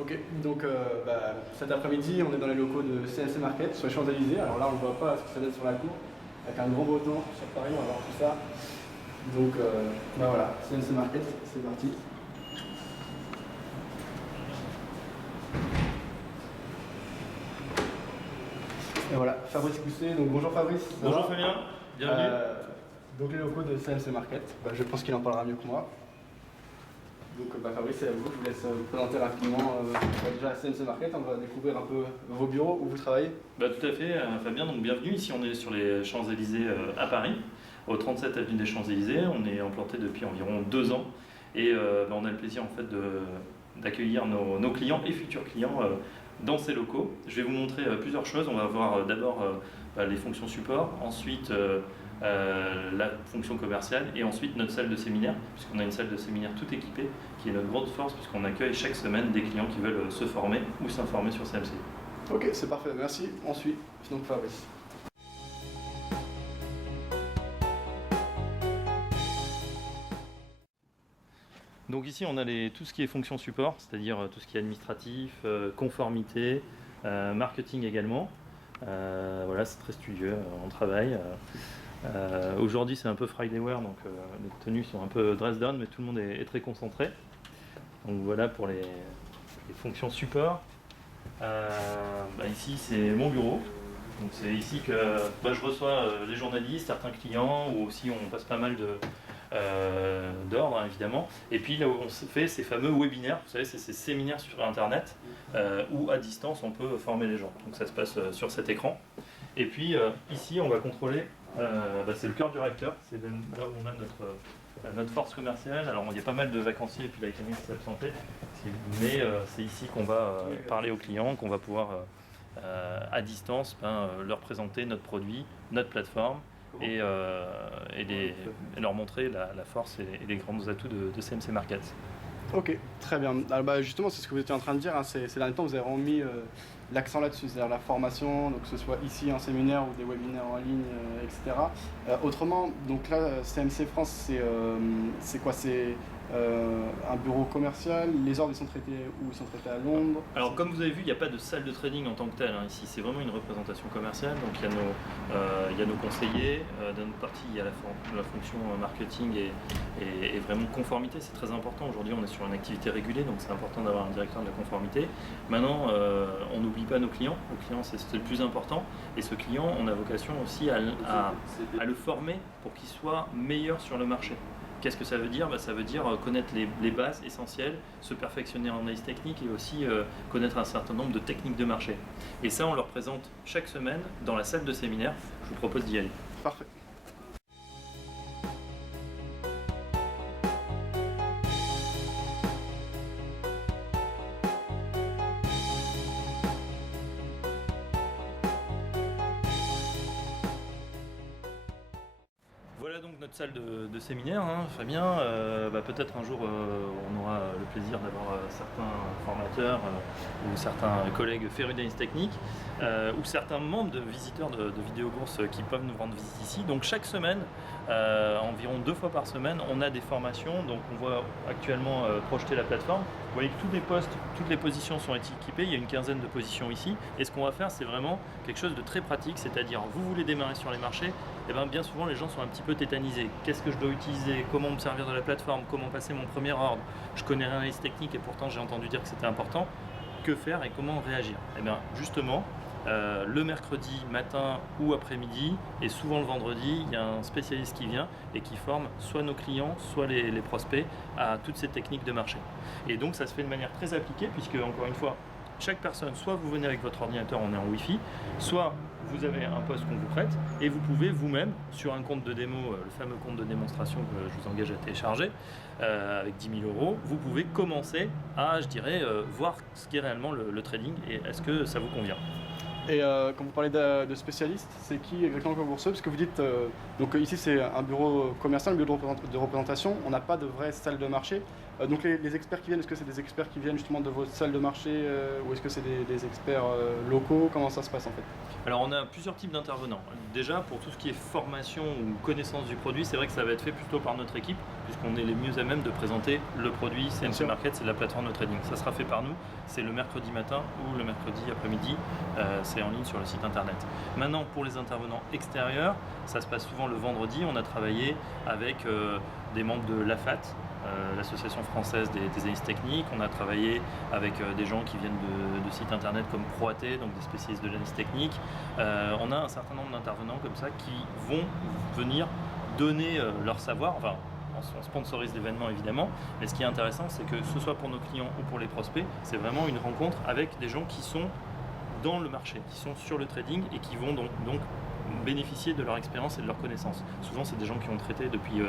Ok, donc cet après-midi, on est dans les locaux de CMC Market sur les Champs-Élysées. Alors là, on ne voit pas ce que ça donne sur la cour, avec un grand beau temps sur Paris, on va voir tout ça. Donc voilà, CMC Market, c'est parti. Et voilà, Fabrice Cousset. Donc bonjour Fabrice. Bonjour Fabien, bienvenue. Donc les locaux de CMC Market, je pense qu'il en parlera mieux que moi. Donc Fabrice, c'est à vous, je vous laisse vous présenter rapidement déjà CMC Market, on va découvrir un peu vos bureaux où vous travaillez. Tout à fait Fabien, donc bienvenue, ici on est sur les Champs-Élysées à Paris, au 37 avenue des Champs-Élysées, on est implanté depuis environ 2 ans et on a le plaisir en fait d'accueillir nos clients et futurs clients dans ces locaux. Je vais vous montrer plusieurs choses, on va voir d'abord les fonctions support, ensuite la fonction commerciale et ensuite notre salle de séminaire, puisqu'on a une salle de séminaire tout équipée qui est notre grande force puisqu'on accueille chaque semaine des clients qui veulent se former ou s'informer sur CMC. Ok, c'est parfait, merci. On suit, donc Fabrice. Donc ici on a tout ce qui est fonction support, c'est-à-dire tout ce qui est administratif, conformité, marketing également. Voilà, c'est très studieux, on travaille. Aujourd'hui c'est un peu Friday Wear, donc les tenues sont un peu dress down, mais tout le monde est très concentré. Donc voilà pour les fonctions support. Ici c'est mon bureau. Donc c'est ici que je reçois les journalistes, certains clients, ou aussi on passe pas mal d'ordre évidemment. Et puis là où on fait ces fameux webinaires, vous savez, c'est ces séminaires sur internet où à distance on peut former les gens. Donc ça se passe sur cet écran. Et puis ici on va contrôler, c'est le cœur du réacteur, c'est là où on a notre force commerciale. Alors il y a pas mal de vacanciers et puis la Camille qui s'est absentée, mais c'est ici qu'on va parler aux clients, qu'on va pouvoir à distance leur présenter notre produit, notre plateforme et leur montrer la force et les grands atouts de CMC Market. Ok, très bien. Alors, justement, c'est ce que vous étiez en train de dire, hein, ces derniers temps, vous avez vraiment mis l'accent là-dessus, c'est-à-dire la formation, donc que ce soit ici un séminaire ou des webinaires en ligne, etc. Autrement, donc là, CMC France, c'est quoi? C'est un bureau commercial, les ordres ils sont traités où? Ils sont traités à Londres? Alors comme vous avez vu, il n'y a pas de salle de trading en tant que telle ici, c'est vraiment une représentation commerciale. Donc il y a nos conseillers, dans notre partie il y a la fonction marketing et vraiment conformité, c'est très important. Aujourd'hui on est sur une activité régulée, donc c'est important d'avoir un directeur de la conformité. Maintenant on n'oublie pas nos clients c'est le plus important, et ce client on a vocation aussi à le former pour qu'il soit meilleur sur le marché. Qu'est-ce que ça veut dire? Ça veut dire connaître les bases essentielles, se perfectionner en analyse technique et aussi connaître un certain nombre de techniques de marché. Et ça, on leur présente chaque semaine dans la salle de séminaire. Je vous propose d'y aller. Parfait. Voilà donc notre salle de séminaire, Fabien. Peut-être un jour on aura le plaisir d'avoir certains formateurs ou certains collègues férus d'analyse technique ou certains membres de visiteurs de Vidéobourse qui peuvent nous rendre visite ici. Donc chaque semaine, environ 2 fois par semaine, on a des formations. Donc on voit actuellement projeter la plateforme. Vous voyez que tous les postes, toutes les positions sont équipées. Il y a une quinzaine de positions ici. Et ce qu'on va faire, c'est vraiment quelque chose de très pratique. C'est-à-dire, vous voulez démarrer sur les marchés, et bien souvent les gens sont un petit peu tétanisés. Qu'est-ce que je dois utiliser? Comment me servir de la plateforme? Comment passer mon premier ordre? Je connais l'analyse technique et pourtant j'ai entendu dire que c'était important. Que faire et comment réagir? Justement, le mercredi matin ou après-midi et souvent le vendredi, il y a un spécialiste qui vient et qui forme soit nos clients, soit les prospects à toutes ces techniques de marché. Et donc ça se fait de manière très appliquée puisque, encore une fois, chaque personne, soit vous venez avec votre ordinateur, on est en Wi-Fi, soit vous avez un poste qu'on vous prête et vous pouvez vous-même, sur un compte de démo, le fameux compte de démonstration que je vous engage à télécharger, avec 10 000 €, vous pouvez commencer à, voir ce qu'est réellement le trading et est-ce que ça vous convient. Et quand vous parlez de spécialistes, c'est qui exactement que vous recevez? Parce que vous dites, donc ici c'est un bureau commercial, un bureau de représentation, on n'a pas de vraie salle de marché. Donc les experts qui viennent, est-ce que c'est des experts qui viennent justement de votre salle de marché ou est-ce que c'est des experts locaux? Comment ça se passe en fait? Alors on a plusieurs types d'intervenants. Déjà pour tout ce qui est formation ou connaissance du produit, c'est vrai que ça va être fait plutôt par notre équipe, puisqu'on est les mieux à même de présenter le produit. CMC Market, c'est la plateforme de trading. Ça sera fait par nous, c'est le mercredi matin ou le mercredi après-midi, c'est en ligne sur le site internet. Maintenant pour les intervenants extérieurs, ça se passe souvent le vendredi. On a travaillé avec des membres de l'AFAT, l'association française des analystes techniques. On a travaillé avec des gens qui viennent de sites internet comme ProAT, donc des spécialistes de l'analyse technique. On a un certain nombre d'intervenants comme ça qui vont venir donner leur savoir. Enfin, on sponsorise l'événement évidemment, mais ce qui est intéressant, c'est que ce soit pour nos clients ou pour les prospects, c'est vraiment une rencontre avec des gens qui sont dans le marché, qui sont sur le trading et qui vont donc bénéficier de leur expérience et de leur connaissance. Souvent, c'est des gens qui ont traité depuis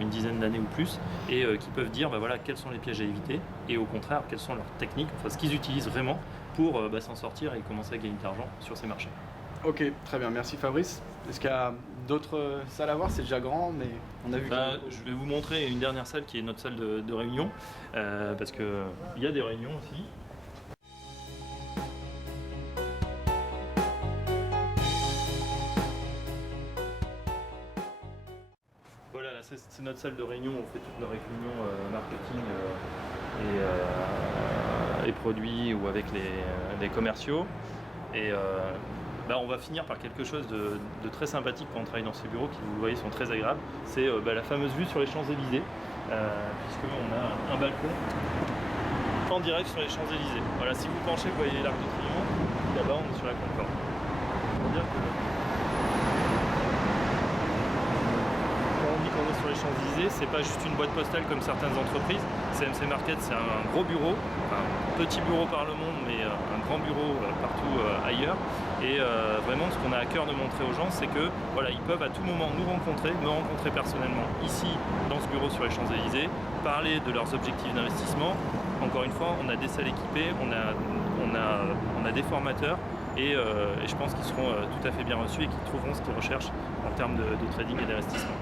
une dizaine d'années ou plus et qui peuvent dire voilà, quels sont les pièges à éviter et au contraire, quelles sont leurs techniques, enfin, ce qu'ils utilisent vraiment pour s'en sortir et commencer à gagner de l'argent sur ces marchés. Ok, très bien, merci Fabrice. Est-ce qu'il y a d'autres salles à voir? C'est déjà grand, mais on a vu je vais vous montrer une dernière salle qui est notre salle de réunion, parce qu'il y a des réunions aussi. Voilà, là, c'est notre salle de réunion, on fait toutes nos réunions marketing et produits ou avec les commerciaux. Et on va finir par quelque chose de très sympathique quand on travaille dans ces bureaux, qui vous le voyez sont très agréables. C'est la fameuse vue sur les Champs-Élysées, puisqu'on a un balcon en direct sur les Champs-Élysées. Voilà, si vous penchez, vous voyez l'Arc de Triomphe, là-bas on est sur la Concorde. Pour dire que quand on dit qu'on est sur les Champs-Élysées, c'est pas juste une boîte postale comme certaines entreprises. CMC Market, c'est un gros bureau, un petit bureau par le monde, mais un grand bureau partout ailleurs. Et vraiment, ce qu'on a à cœur de montrer aux gens, c'est que voilà, ils peuvent à tout moment nous rencontrer, me rencontrer personnellement ici, dans ce bureau sur les Champs-Élysées, parler de leurs objectifs d'investissement. Encore une fois, on a des salles équipées, on a des formateurs et je pense qu'ils seront tout à fait bien reçus et qu'ils trouveront ce qu'ils recherchent en termes de trading et d'investissement.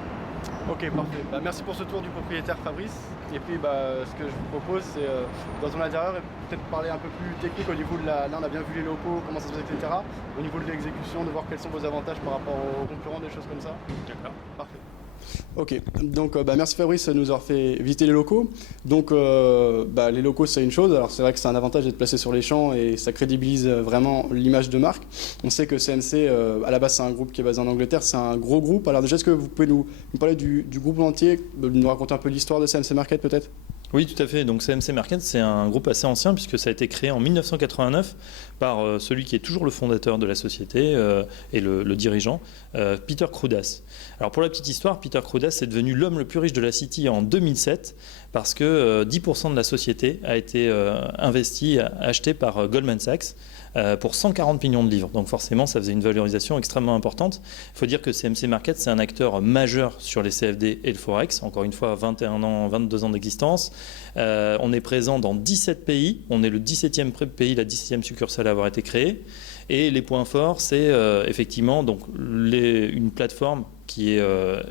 Ok, parfait. Merci pour ce tour du propriétaire Fabrice. Et puis ce que je vous propose, c'est dans ton intérieur, peut-être parler un peu plus technique au niveau de là on a bien vu les locaux, comment ça se passe, etc. Au niveau de l'exécution, de voir quels sont vos avantages par rapport aux concurrents, des choses comme ça. D'accord. Parfait. Ok, donc merci Fabrice de nous avoir fait visiter les locaux. Donc les locaux c'est une chose, alors c'est vrai que c'est un avantage d'être placé sur les champs et ça crédibilise vraiment l'image de marque. On sait que CMC, à la base c'est un groupe qui est basé en Angleterre, c'est un gros groupe. Alors déjà est-ce que vous pouvez nous parler du groupe entier, nous raconter un peu l'histoire de CMC Market peut-être? Oui, tout à fait. Donc CMC Market, c'est un groupe assez ancien puisque ça a été créé en 1989 par celui qui est toujours le fondateur de la société et le dirigeant, Peter Krudas. Alors pour la petite histoire, Peter Krudas est devenu l'homme le plus riche de la City en 2007 parce que 10% de la société a été acheté par Goldman Sachs pour 140 millions de livres. Donc forcément, ça faisait une valorisation extrêmement importante. Il faut dire que CMC Market, c'est un acteur majeur sur les CFD et le Forex. Encore une fois, 21 ans, 22 ans d'existence. On est présent dans 17 pays. On est le 17e pays, la 17e succursale à avoir été créée. Et les points forts, c'est effectivement donc, une plateforme qui est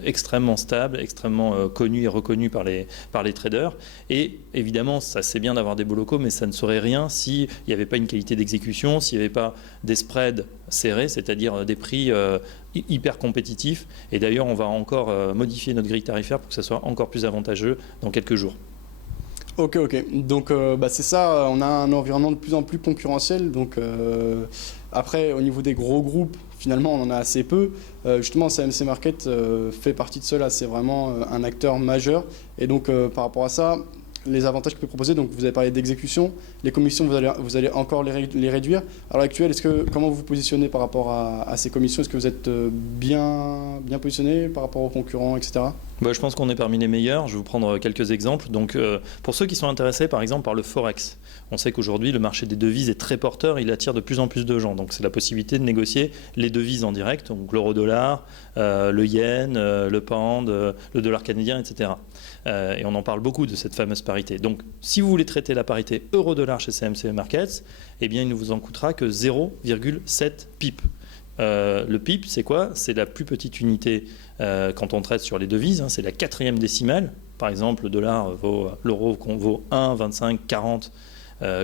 extrêmement stable, extrêmement connue et reconnue par les traders. Et évidemment, ça c'est bien d'avoir des beaux locaux, mais ça ne serait rien s'il n'y avait pas une qualité d'exécution, s'il n'y avait pas des spreads serrés, c'est-à-dire des prix hyper compétitifs. Et d'ailleurs, on va encore modifier notre grille tarifaire pour que ça soit encore plus avantageux dans quelques jours. Ok. Donc c'est ça, on a un environnement de plus en plus concurrentiel. Donc après, au niveau des gros groupes, finalement, on en a assez peu. Justement, CMC Market fait partie de cela. C'est vraiment un acteur majeur. Et donc, par rapport à ça, les avantages que vous proposez, donc vous avez parlé d'exécution, les commissions, vous allez encore les réduire. À l'heure actuelle, comment vous vous positionnez par rapport à ces commissions? Est-ce que vous êtes bien positionné par rapport aux concurrents, etc.? Je pense qu'on est parmi les meilleurs. Je vais vous prendre quelques exemples. Donc, pour ceux qui sont intéressés, par exemple, par le Forex, on sait qu'aujourd'hui, le marché des devises est très porteur. Il attire de plus en plus de gens. Donc, c'est la possibilité de négocier les devises en direct, donc l'euro-dollar, le yen, le pound, le dollar canadien, etc. Et on en parle beaucoup de cette fameuse parité. Donc, si vous voulez traiter la parité euro-dollar chez CMC Markets, eh bien, il ne vous en coûtera que 0,7 pip. Le pip, c'est quoi? C'est la plus petite unité quand on traite sur les devises, c'est la 4e décimale par exemple, l'euro vaut 1, 25, 40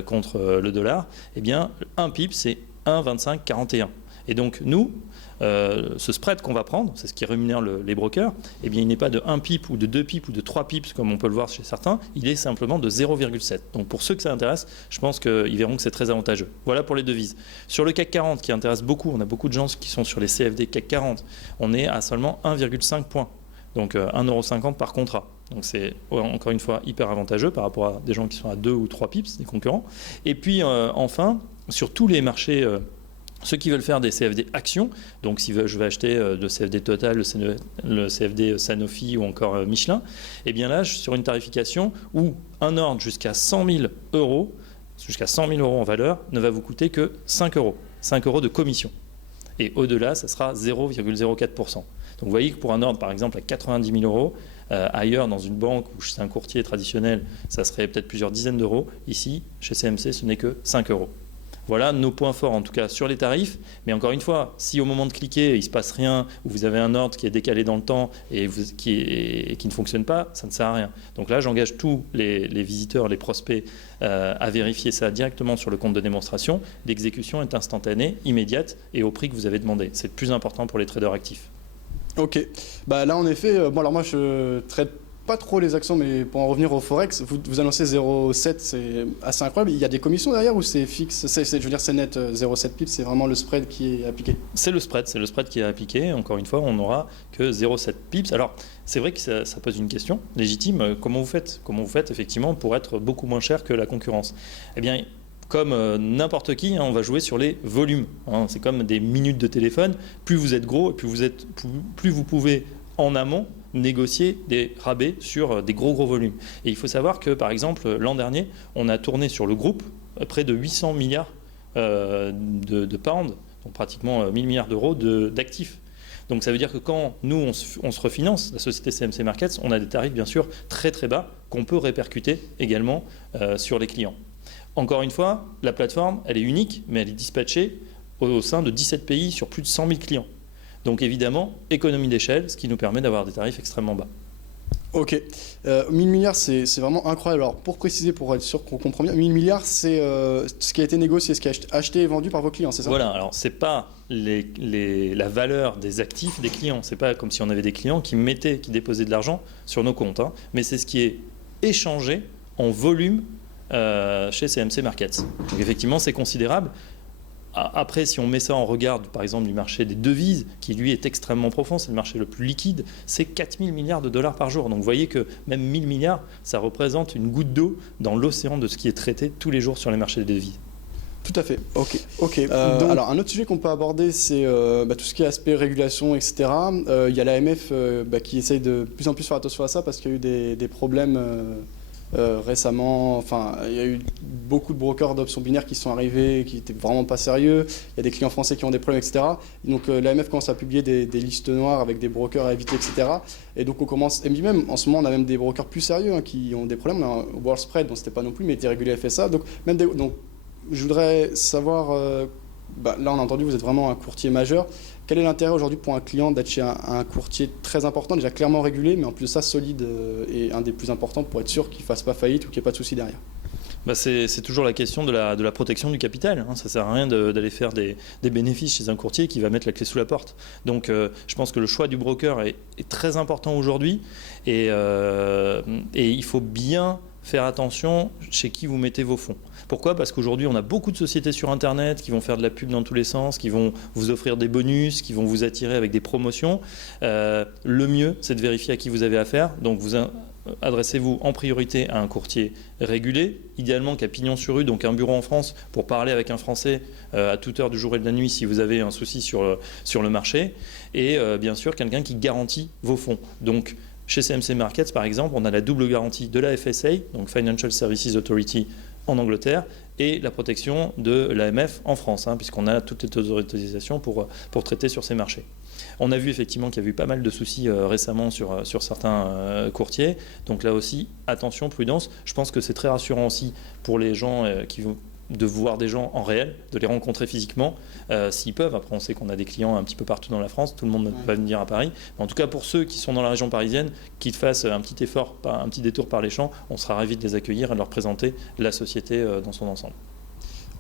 contre le dollar, eh bien, un pip, c'est 1, 25, 41. Et donc, nous, ce spread qu'on va prendre, c'est ce qui rémunère les brokers, eh bien, il n'est pas de 1 pip ou de 2 pips ou de 3 pips, comme on peut le voir chez certains, il est simplement de 0,7. Donc, pour ceux que ça intéresse, je pense qu'ils verront que c'est très avantageux. Voilà pour les devises. Sur le CAC 40, qui intéresse beaucoup, on a beaucoup de gens qui sont sur les CFD CAC 40, on est à seulement 1,5 points. Donc 1,50 € par contrat. Donc c'est encore une fois hyper avantageux par rapport à des gens qui sont à 2 ou 3 pips, des concurrents. Et puis enfin, sur tous les marchés, ceux qui veulent faire des CFD actions, donc si je vais acheter le CFD Total, le CFD Sanofi ou encore Michelin, et bien là, je suis sur une tarification où un ordre jusqu'à 100 000 €, jusqu'à 100 000 € en valeur, ne va vous coûter que 5 €. 5 € de commission. Et au-delà, ça sera 0,04%. Donc vous voyez que pour un ordre, par exemple, à 90 000 €, ailleurs dans une banque ou chez un courtier traditionnel, ça serait peut-être plusieurs dizaines d'euros. Ici, chez CMC, ce n'est que 5 €. Voilà nos points forts en tout cas sur les tarifs. Mais encore une fois, si au moment de cliquer, il ne se passe rien, ou vous avez un ordre qui est décalé dans le temps et qui ne fonctionne pas, ça ne sert à rien. Donc là, j'engage tous les visiteurs, les prospects à vérifier ça directement sur le compte de démonstration. L'exécution est instantanée, immédiate et au prix que vous avez demandé. C'est le plus important pour les traders actifs. Ok, bah là en effet, bon alors moi je traite pas trop les actions, mais pour en revenir au Forex, vous annoncez 0,7, c'est assez incroyable. Il y a des commissions derrière ou c'est fixe, je veux dire c'est net, 0,7 pips, c'est vraiment le spread qui est appliqué? C'est le spread qui est appliqué. Encore une fois, on n'aura que 0,7 pips. Alors c'est vrai que ça pose une question légitime. Comment vous faites effectivement pour être beaucoup moins cher que la concurrence? Eh bien, comme n'importe qui, on va jouer sur les volumes. C'est comme des minutes de téléphone. Plus vous êtes gros, et plus vous pouvez en amont négocier des rabais sur des gros volumes. Et il faut savoir que, par exemple, l'an dernier, on a tourné sur le groupe près de 800 milliards de pounds, donc pratiquement 1000 milliards d'euros d'actifs. Donc ça veut dire que quand nous, on se refinance, la société CMC Markets, on a des tarifs bien sûr très très bas qu'on peut répercuter également sur les clients. Encore une fois, la plateforme, elle est unique, mais elle est dispatchée au sein de 17 pays sur plus de 100 000 clients. Donc évidemment, économie d'échelle, ce qui nous permet d'avoir des tarifs extrêmement bas. Ok, 1000 milliards c'est vraiment incroyable. Alors pour préciser, pour être sûr qu'on comprend bien, 1000 milliards c'est ce qui a été négocié, ce qui est acheté et vendu par vos clients, c'est ça? Voilà, alors c'est pas la valeur des actifs des clients, c'est pas comme si on avait des clients qui déposaient de l'argent sur nos comptes, mais c'est ce qui est échangé en volume chez CMC Markets. Donc effectivement c'est considérable. Après, si on met ça en regard, par exemple, du marché des devises, qui lui est extrêmement profond, c'est le marché le plus liquide, c'est 4000 milliards de dollars par jour. Donc vous voyez que même 1000 milliards, ça représente une goutte d'eau dans l'océan de ce qui est traité tous les jours sur les marchés des devises. Tout à fait, ok. Alors un autre sujet qu'on peut aborder, c'est tout ce qui est aspect régulation, etc. Il y a l'AMF qui essaye de plus en plus faire attention à ça parce qu'il y a eu des problèmes récemment. Enfin, il y a eu beaucoup de brokers d'options binaires qui sont arrivés, qui n'étaient vraiment pas sérieux. Il y a des clients français qui ont des problèmes, etc. Donc l'AMF commence à publier des listes noires avec des brokers à éviter, etc. Et donc on commence, et même en ce moment on a même des brokers plus sérieux qui ont des problèmes. On a World Spread, bon c'était pas non plus, mais était régulé FSA. Donc je voudrais savoir, là on a entendu, vous êtes vraiment un courtier majeur. Quel est l'intérêt aujourd'hui pour un client d'être chez un courtier très important, déjà clairement régulé, mais en plus de ça solide et un des plus importants pour être sûr qu'il ne fasse pas faillite ou qu'il n'y ait pas de souci derrière? C'est toujours la question de la protection du capital. Ça ne sert à rien d'aller faire des bénéfices chez un courtier qui va mettre la clé sous la porte. Donc je pense que le choix du broker est très important aujourd'hui et il faut bien faire attention chez qui vous mettez vos fonds. Pourquoi? Parce qu'aujourd'hui, on a beaucoup de sociétés sur Internet qui vont faire de la pub dans tous les sens, qui vont vous offrir des bonus, qui vont vous attirer avec des promotions. Le mieux, c'est de vérifier à qui vous avez affaire. Donc, adressez-vous en priorité à un courtier régulé, idéalement qui a pignon sur rue, donc un bureau en France pour parler avec un Français à toute heure du jour et de la nuit si vous avez un souci sur le marché. Et bien sûr, quelqu'un qui garantit vos fonds. Donc, chez CMC Markets, par exemple, on a la double garantie de la FSA, donc Financial Services Authority en Angleterre, et la protection de l'AMF en France, puisqu'on a toutes les autorisations pour traiter sur ces marchés. On a vu effectivement qu'il y a eu pas mal de soucis récemment sur certains courtiers, donc là aussi, attention, prudence. Je pense que c'est très rassurant aussi pour les gens de voir des gens en réel, de les rencontrer physiquement, s'ils peuvent. Après, on sait qu'on a des clients un petit peu partout dans la France, tout le monde ne peut pas venir à Paris. Mais en tout cas, pour ceux qui sont dans la région parisienne, qu'ils fassent un petit effort, un petit détour par les champs, on sera ravis de les accueillir et de leur présenter la société dans son ensemble.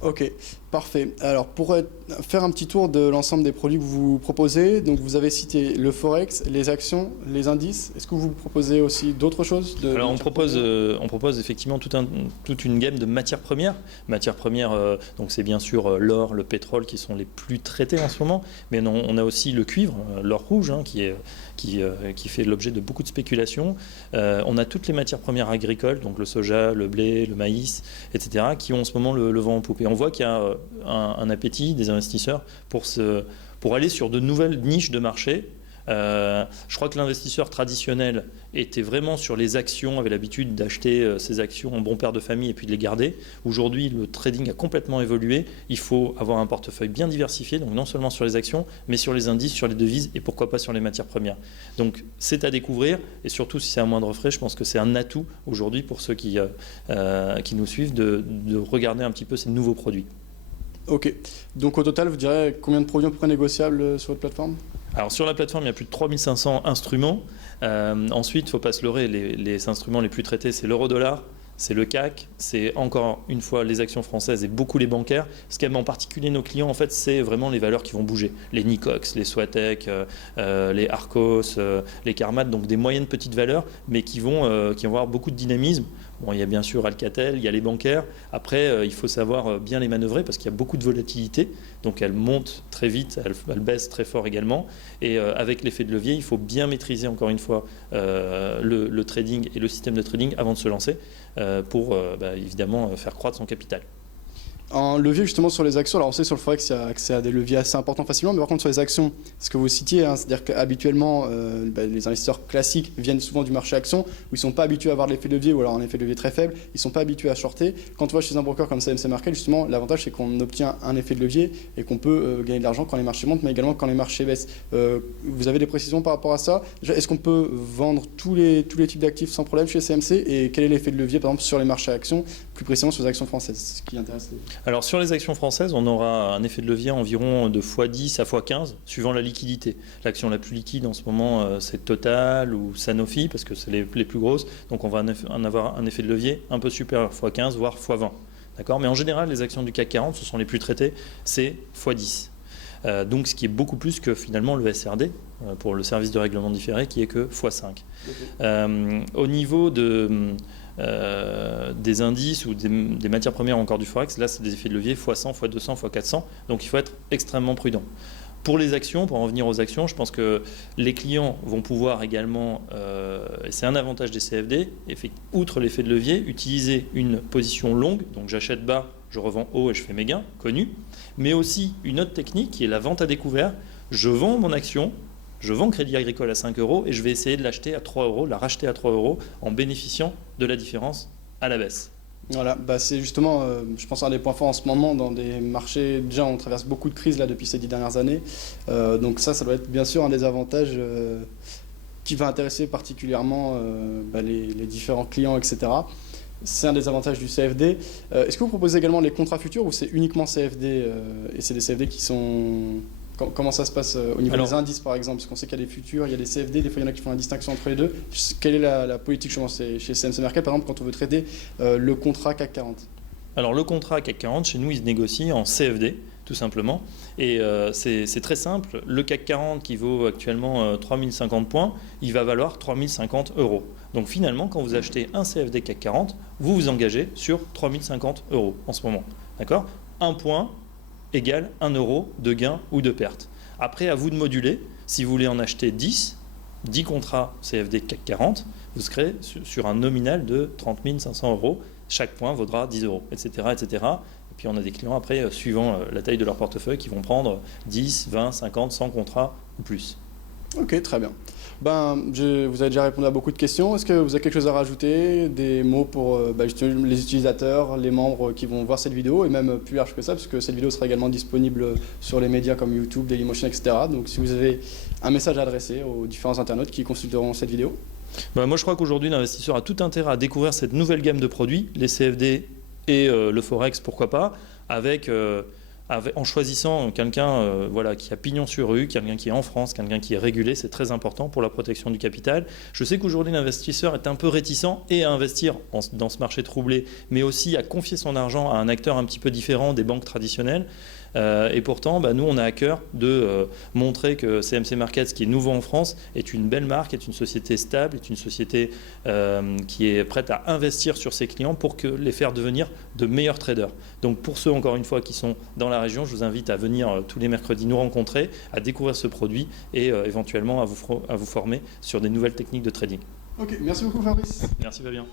Ok, parfait. Alors pour faire un petit tour de l'ensemble des produits que vous proposez, donc vous avez cité le Forex, les actions, les indices. Est-ce que vous proposez aussi d'autres choses Alors on propose effectivement toute une gamme de matières premières. Matières premières, donc c'est bien sûr l'or, le pétrole qui sont les plus traités en ce moment, mais on a aussi le cuivre, l'or rouge, hein, qui fait l'objet de beaucoup de spéculations. On a toutes les matières premières agricoles, donc le soja, le blé, le maïs, etc., qui ont en ce moment le vent en poupe. Et on voit qu'il y a un appétit des investisseurs pour aller sur de nouvelles niches de marché. Je crois que l'investisseur traditionnel était vraiment sur les actions, avait l'habitude d'acheter ses actions en bon père de famille et puis de les garder. Aujourd'hui, le trading a complètement évolué. Il faut avoir un portefeuille bien diversifié, donc non seulement sur les actions, mais sur les indices, sur les devises et pourquoi pas sur les matières premières. Donc c'est à découvrir et surtout si c'est à moindre frais, je pense que c'est un atout aujourd'hui pour ceux qui nous suivent de regarder un petit peu ces nouveaux produits. Ok, donc au total, vous direz combien de produits à peu près négociables sur votre plateforme ? Alors sur la plateforme, il y a plus de 3500 instruments. Ensuite, il ne faut pas se leurrer, les instruments les plus traités, c'est l'euro-dollar, c'est le CAC, c'est encore une fois les actions françaises et beaucoup les bancaires. Ce qu'aiment en particulier nos clients, en fait, c'est vraiment les valeurs qui vont bouger. Les Nicox, les Swatec, les Arcos, les Carmat, donc des moyennes petites valeurs, mais qui vont avoir beaucoup de dynamisme. Bon, il y a bien sûr Alcatel, il y a les bancaires. Après, il faut savoir bien les manœuvrer parce qu'il y a beaucoup de volatilité. Donc elles montent très vite, elles baissent très fort également. Et avec l'effet de levier, il faut bien maîtriser encore une fois le trading et le système de trading avant de se lancer pour évidemment faire croître son capital. En levier justement sur les actions, alors on sait sur le Forex il y a accès à des leviers assez importants facilement, mais par contre sur les actions, ce que vous citiez, hein, c'est-à-dire qu'habituellement les investisseurs classiques viennent souvent du marché action, où ils ne sont pas habitués à avoir l'effet de levier ou alors un effet de levier très faible, ils ne sont pas habitués à shorter. Quand on va chez un broker comme CMC Market, justement l'avantage c'est qu'on obtient un effet de levier et qu'on peut gagner de l'argent quand les marchés montent, mais également quand les marchés baissent. Vous avez des précisions par rapport à ça? Est-ce qu'on peut vendre tous les types d'actifs sans problème chez CMC et quel est l'effet de levier par exemple sur les marchés actions, plus précisément sur les actions françaises, ce qui intéresse Alors sur les actions françaises, on aura un effet de levier environ de x10 à x15 suivant la liquidité. L'action la plus liquide en ce moment, c'est Total ou Sanofi parce que c'est les plus grosses. Donc on va en avoir un effet de levier un peu supérieur, x15 voire x20. D'accord ? Mais en général, les actions du CAC 40, ce sont les plus traitées, c'est x10. Donc ce qui est beaucoup plus que finalement le SRD pour le service de règlement différé qui est que x5. Okay. Au niveau des indices ou des matières premières encore du Forex, là c'est des effets de levier x100, x200, x400, donc il faut être extrêmement prudent. Pour les actions, pour en venir aux actions, je pense que les clients vont pouvoir également, et c'est un avantage des CFD, outre l'effet de levier, utiliser une position longue, donc j'achète bas, je revends haut et je fais mes gains, connus, mais aussi une autre technique qui est la vente à découvert. Je vends mon action, je vends Crédit Agricole à 5 € et je vais essayer de l'acheter à 3 €, la racheter à 3 € en bénéficiant de la différence à la baisse. Voilà, c'est justement, je pense, un des points forts en ce moment dans des marchés. Déjà, on traverse beaucoup de crises là, depuis ces 10 dernières années. Donc ça doit être bien sûr un des avantages qui va intéresser particulièrement les différents clients, etc. C'est un des avantages du CFD. Est-ce que vous proposez également les contrats futurs ou c'est uniquement CFD et c'est des CFD qui sont... Comment ça se passe au niveau des indices par exemple? Parce qu'on sait qu'il y a des futurs, il y a des CFD, des fois il y en a qui font la distinction entre les deux. Quelle est la politique chez CMC Market par exemple quand on veut traiter le contrat CAC 40? Alors le contrat CAC 40 chez nous il se négocie en CFD tout simplement et c'est très simple. Le CAC 40 qui vaut actuellement 3050 points, il va valoir 3050 €. Donc finalement quand vous achetez un CFD CAC 40, vous vous engagez sur 3050 € en ce moment. D'accord? Un point égale 1 € de gain ou de perte. Après, à vous de moduler. Si vous voulez en acheter 10 contrats CFD CAC 40, vous serez sur un nominal de 30 500 €. Chaque point vaudra 10 €, etc., etc. Et puis on a des clients après, suivant la taille de leur portefeuille, qui vont prendre 10, 20, 50, 100 contrats ou plus. Ok, très bien. Vous avez déjà répondu à beaucoup de questions. Est-ce que vous avez quelque chose à rajouter? Des mots pour les utilisateurs, les membres qui vont voir cette vidéo et même plus large que ça, parce que cette vidéo sera également disponible sur les médias comme YouTube, Dailymotion, etc. Donc si vous avez un message à adresser aux différents internautes qui consulteront cette vidéo. Moi je crois qu'aujourd'hui l'investisseur a tout intérêt à découvrir cette nouvelle gamme de produits, les CFD et le Forex, pourquoi pas, en choisissant quelqu'un voilà, qui a pignon sur rue, quelqu'un qui est en France, quelqu'un qui est régulé, c'est très important pour la protection du capital. Je sais qu'aujourd'hui l'investisseur est un peu réticent et à investir dans ce marché troublé, mais aussi à confier son argent à un acteur un petit peu différent des banques traditionnelles. Et pourtant, nous, on a à cœur de montrer que CMC Markets, qui est nouveau en France, est une belle marque, est une société stable, est une société qui est prête à investir sur ses clients pour les faire devenir de meilleurs traders. Donc pour ceux, encore une fois, qui sont dans la région, je vous invite à venir tous les mercredis nous rencontrer, à découvrir ce produit et éventuellement à vous former sur des nouvelles techniques de trading. Ok, merci beaucoup Fabrice. Merci Fabien.